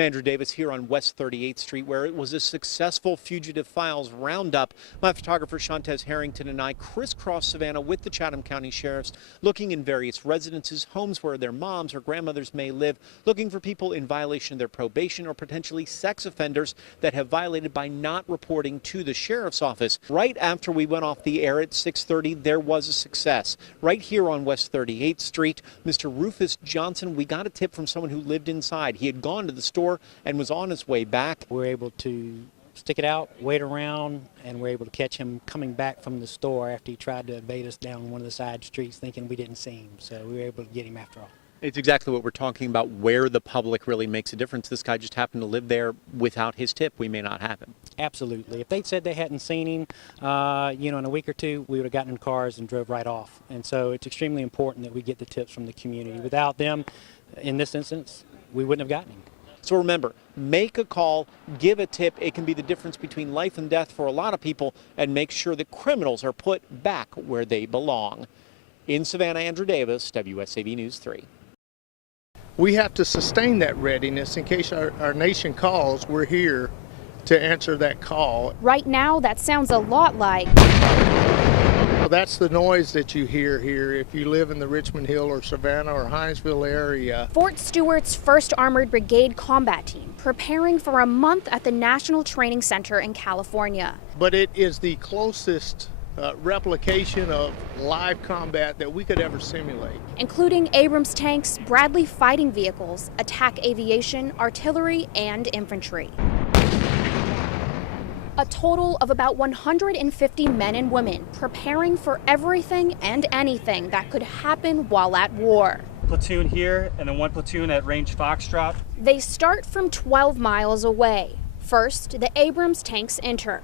I'm Andrew Davis here on West 38th Street, where it was a successful fugitive files roundup. My photographer Shantez, Herrington, and I crisscrossed Savannah with the Chatham County Sheriffs, looking in various residences, homes where their moms or grandmothers may live, looking for people in violation of their probation or potentially sex offenders that have violated by not reporting to the Sheriff's Office. Right after we went off the air at 6:30, there was a success. Right here on West 38th Street, Mr. Rufus Johnson, we got a tip from someone who lived inside. He had gone to the store and was on his way back. We were able to stick it out, wait around, and we were able to catch him coming back from the store after he tried to evade us down one of the side streets thinking we didn't see him. So we were able to get him after all. It's exactly what we're talking about, where the public really makes a difference. This guy just happened to live there. Without his tip, we may not have him. Absolutely. If they'd said they hadn't seen him, in a week or two, we would have gotten in cars and drove right off. And so it's extremely important that we get the tips from the community. Without them, in this instance, we wouldn't have gotten him. So remember, make a call, give a tip. It can be the difference between life and death for a lot of people, and make sure that criminals are put back where they belong. In Savannah, Andrew Davis, WSAV News 3. We have to sustain that readiness in case our nation calls. We're here to answer that call. Right now, that sounds a lot like... Well, that's the noise that you hear here if you live in the Richmond Hill or Savannah or Hinesville area. Fort Stewart's 1st Armored Brigade combat team preparing for a month at the National Training Center in California. But it is the closest replication of live combat that we could ever simulate. Including Abrams tanks, Bradley fighting vehicles, attack aviation, artillery, and infantry. A total of about 150 men and women preparing for everything and anything that could happen while at war. Platoon here and then one platoon at Range Foxtrot. They start from 12 miles away. First, the Abrams tanks enter.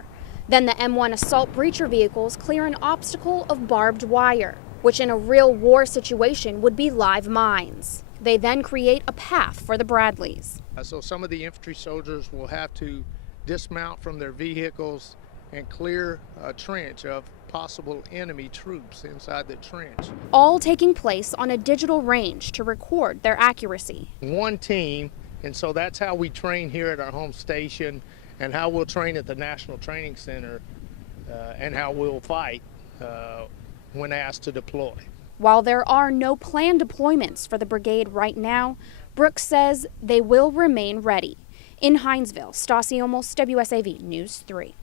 Then the M1 assault breacher vehicles clear an obstacle of barbed wire, which in a real war situation would be live mines. They then create a path for the Bradleys. So some of the infantry soldiers will have to dismount from their vehicles and clear a trench of possible enemy troops inside the trench. All taking place on a digital range to record their accuracy. One team, and so that's how we train here at our home station and how we'll train at the National Training Center and how we'll fight when asked to deploy. While there are no planned deployments for the brigade right now, Brooks says they will remain ready. In Hinesville, Stassi Olmos, WSAV News 3.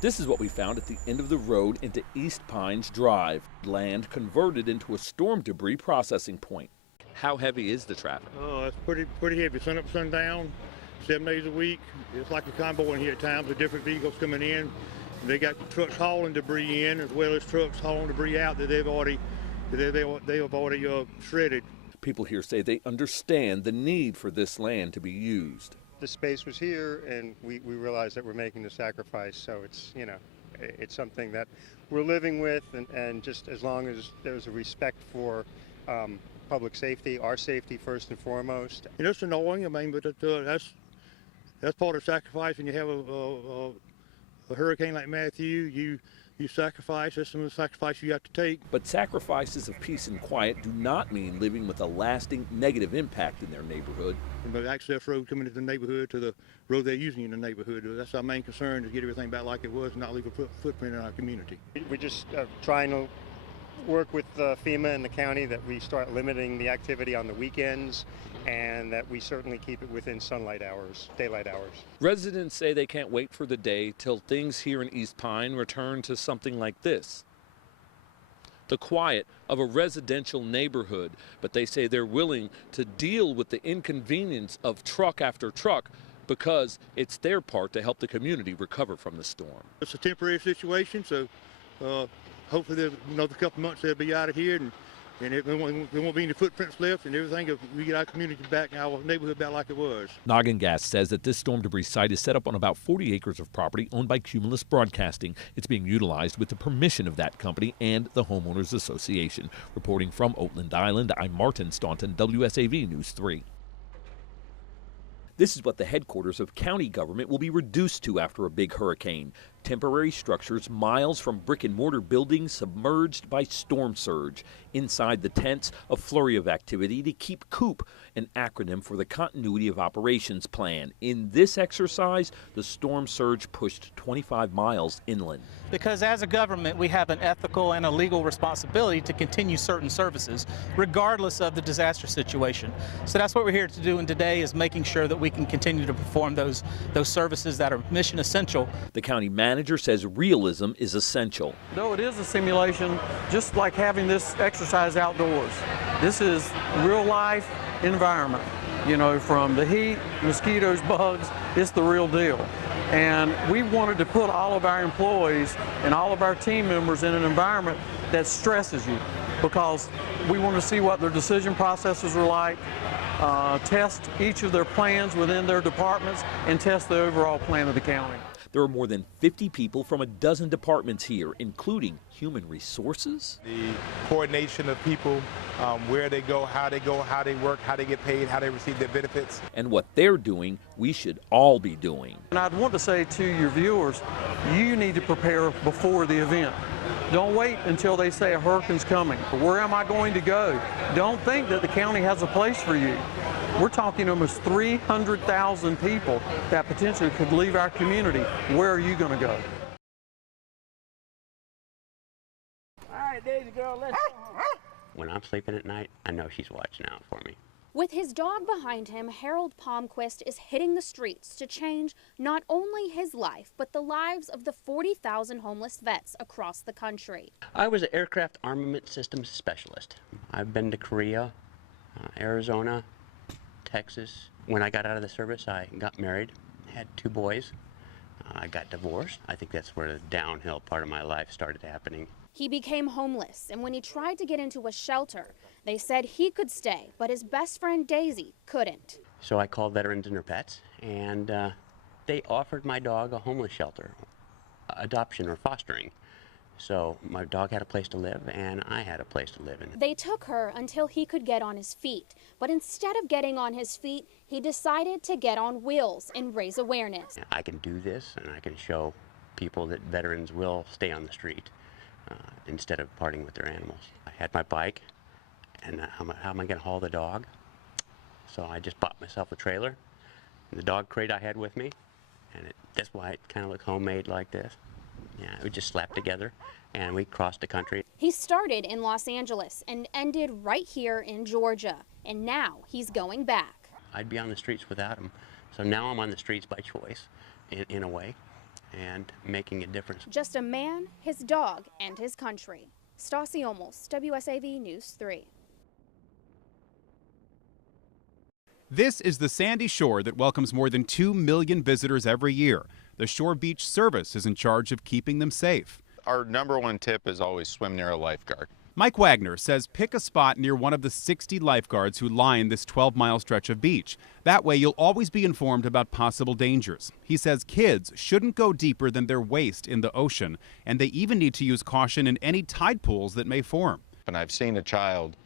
This is what we found at the end of the road into East Pines Drive, land converted into a storm debris processing point. How heavy is the traffic? Oh, it's pretty heavy. Sun up, sun down, 7 days a week. It's like a convoy in here at times with different vehicles coming in. They got trucks hauling debris in as well as trucks hauling debris out that they've already shredded. People here say they understand the need for this land to be used. The space was here, and we realized that we're making the sacrifice. So it's, it's something that we're living with, and just as long as there's a respect for public safety, our safety first and foremost. It's annoying, but that's part of sacrifice. When you have a hurricane like Matthew, you sacrifice. That's some of the sacrifice you have to take. But sacrifices of peace and quiet do not mean living with a lasting negative impact in their neighborhood. From the access road coming into the neighborhood to the road they're using in the neighborhood, that's our main concern, to get everything back like it was and not leave a footprint in our community. We're just trying to work with FEMA and the county that we start limiting the activity on the weekends, and that we certainly keep it within daylight hours. Residents say they can't wait for the day till things here in East Pine return to something like this. The quiet of a residential neighborhood, but they say they're willing to deal with the inconvenience of truck after truck because it's their part to help the community recover from the storm. It's a temporary situation, so hopefully, another couple months they'll be out of here, and and there won't be any footprints left, and everything. If we get our community back, our neighborhood back like it was. Noggin Gas says that this storm debris site is set up on about 40 acres of property owned by Cumulus Broadcasting. It's being utilized with the permission of that company and the Homeowners Association. Reporting from Oatland Island, I'm Martin Staunton, WSAV News 3. This is what the headquarters of county government will be reduced to after a big hurricane. Temporary structures miles from brick and mortar buildings submerged by storm surge. Inside the tents, a flurry of activity to keep COOP, an acronym for the Continuity of Operations Plan. In this exercise, the storm surge pushed 25 miles inland. Because as a government, we have an ethical and a legal responsibility to continue certain services, regardless of the disaster situation. So that's what we're here to do, and today is making sure that we can continue to perform those services that are mission essential. The county manager says realism is essential. Though it is a simulation, just like having this exercise outdoors, this is real life environment. You know, from the heat, mosquitoes, bugs, it's the real deal. And we wanted to put all of our employees and all of our team members in an environment that stresses you, because we want to see what their decision processes are like, test each of their plans within their departments, and test the overall plan of the county. There are more than 50 people from a dozen departments here, including human resources, the coordination of people, where they go, how they work, how they get paid, how they receive their benefits. and what they're doing, we should all be doing. And I'd want to say to your viewers, you need to prepare before the event. Don't wait until they say a hurricane's coming. Where am I going to go? Don't think that the county has a place for you. We're talking almost 300,000 people that potentially could leave our community. Where are you going to go? All right, Daisy girl, let's go. When I'm sleeping at night, I know she's watching out for me. With his dog behind him, Harold Palmquist is hitting the streets to change not only his life, but the lives of the 40,000 homeless vets across the country. I was an aircraft armament systems specialist. I've been to Korea, Arizona, Texas. When I got out of the service, I got married, had 2 boys. I got divorced. I think that's where the downhill part of my life started happening. He became homeless, and when he tried to get into a shelter, they said he could stay, but his best friend Daisy couldn't. So I called Veterans and Their Pets, and they offered my dog a homeless shelter, adoption or fostering. So my dog had a place to live, and I had a place to live in. They took her until he could get on his feet, but instead of getting on his feet, he decided to get on wheels and raise awareness. I can do this, and I can show people that veterans will stay on the street instead of parting with their animals. I had my bike, and how am I going to haul the dog? So I just bought myself a trailer, the dog crate I had with me, and that's why it kind of looks homemade like this. Yeah, it was just slapped together, and we crossed the country. He started in Los Angeles and ended right here in Georgia, and now he's going back. I'd be on the streets without him, so now I'm on the streets by choice, in a way, and making a difference. Just a man, his dog, and his country. Stassi Olmos, WSAV News 3. This is the sandy shore that welcomes more than 2 million visitors every year. The Shore Beach Service is in charge of keeping them safe. Our #1 tip is always swim near a lifeguard. Mike Wagner says pick a spot near one of the 60 lifeguards who line this 12-mile stretch of beach. That way you'll always be informed about possible dangers. He says kids shouldn't go deeper than their waist in the ocean, and they even need to use caution in any tide pools that may form. And I've seen a child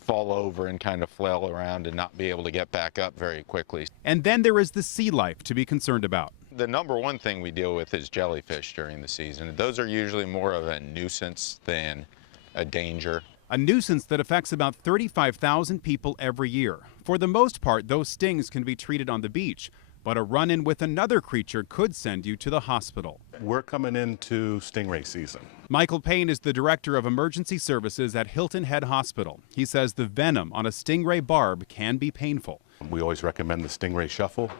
fall over and kind of flail around and not be able to get back up very quickly. And then there is the sea life to be concerned about. The #1 thing we deal with is jellyfish during the season. Those are usually more of a nuisance than a danger. A nuisance that affects about 35,000 people every year. For the most part, those stings can be treated on the beach, but a run-in with another creature could send you to the hospital. We're coming into stingray season. Michael Payne is the director of emergency services at Hilton Head Hospital. He says the venom on a stingray barb can be painful. We always recommend the stingray shuffle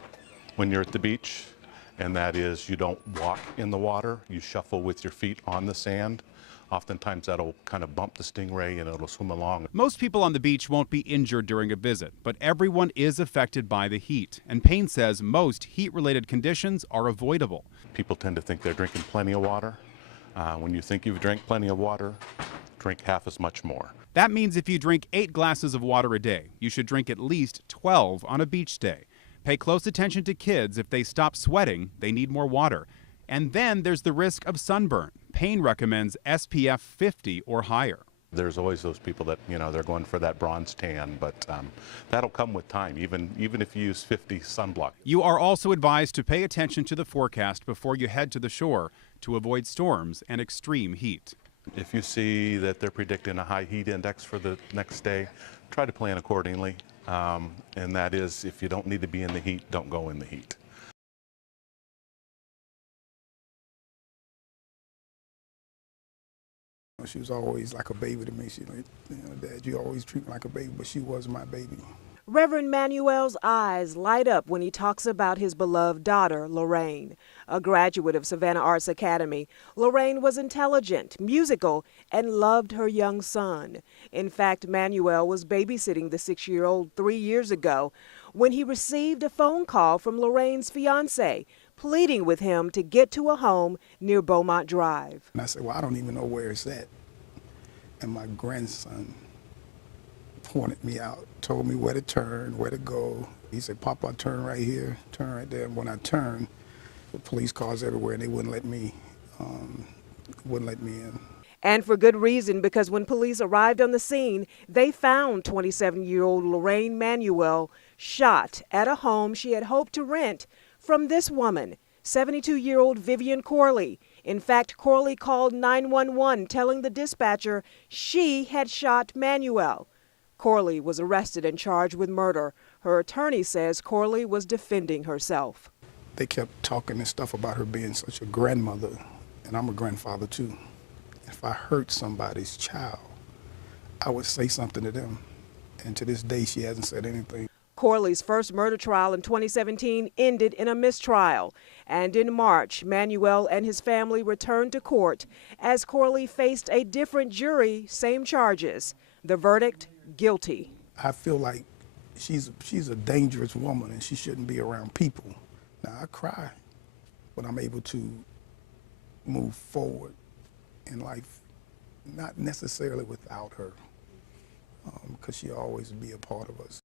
when you're at the beach, and that is you don't walk in the water, you shuffle with your feet on the sand. Oftentimes that'll kind of bump the stingray and it'll swim along. Most people on the beach won't be injured during a visit, but everyone is affected by the heat. And Payne says most heat-related conditions are avoidable. People tend to think they're drinking plenty of water. When you think you've drank plenty of water, drink half as much more. That means if you drink 8 glasses of water a day, you should drink at least 12 on a beach day. Pay close attention to kids. If they stop sweating, they need more water. And then there's the risk of sunburn. Payne recommends SPF 50 or higher. There's always those people that, they're going for that bronze tan, but that'll come with time, even if you use 50 sunblock. You are also advised to pay attention to the forecast before you head to the shore to avoid storms and extreme heat. If you see that they're predicting a high heat index for the next day, try to plan accordingly. And that is, if you don't need to be in the heat, don't go in the heat. She was always like a baby to me. She like, Dad, you always treat me like a baby, but she was my baby. Reverend Manuel's eyes light up when he talks about his beloved daughter, Lorraine. A graduate of Savannah Arts Academy, Lorraine was intelligent, musical, and loved her young son. In fact, Manuel was babysitting the 6-year-old 3 years ago when he received a phone call from Lorraine's fiance, pleading with him to get to a home near Beaumont Drive. And I said, well, I don't even know where it's at. And my grandson pointed me out, told me where to turn, where to go. He said, Papa, turn right here, turn right there. And when I turned, the police cars everywhere, and they wouldn't let me in. And for good reason, because when police arrived on the scene, they found 27-year-old Lorraine Manuel shot at a home she had hoped to rent from this woman, 72-year-old Vivian Corley. In fact, Corley called 911, telling the dispatcher she had shot Manuel. Corley was arrested and charged with murder. Her attorney says Corley was defending herself. They kept talking and stuff about her being such a grandmother, and I'm a grandfather too. If I hurt somebody's child, I would say something to them. And to this day, she hasn't said anything. Corley's first murder trial in 2017 ended in a mistrial. And in March, Manuel and his family returned to court as Corley faced a different jury, same charges. The verdict, guilty. I feel like she's a dangerous woman and she shouldn't be around people. Now, I cry when I'm able to move forward in life, not necessarily without her, because she'll always be a part of us.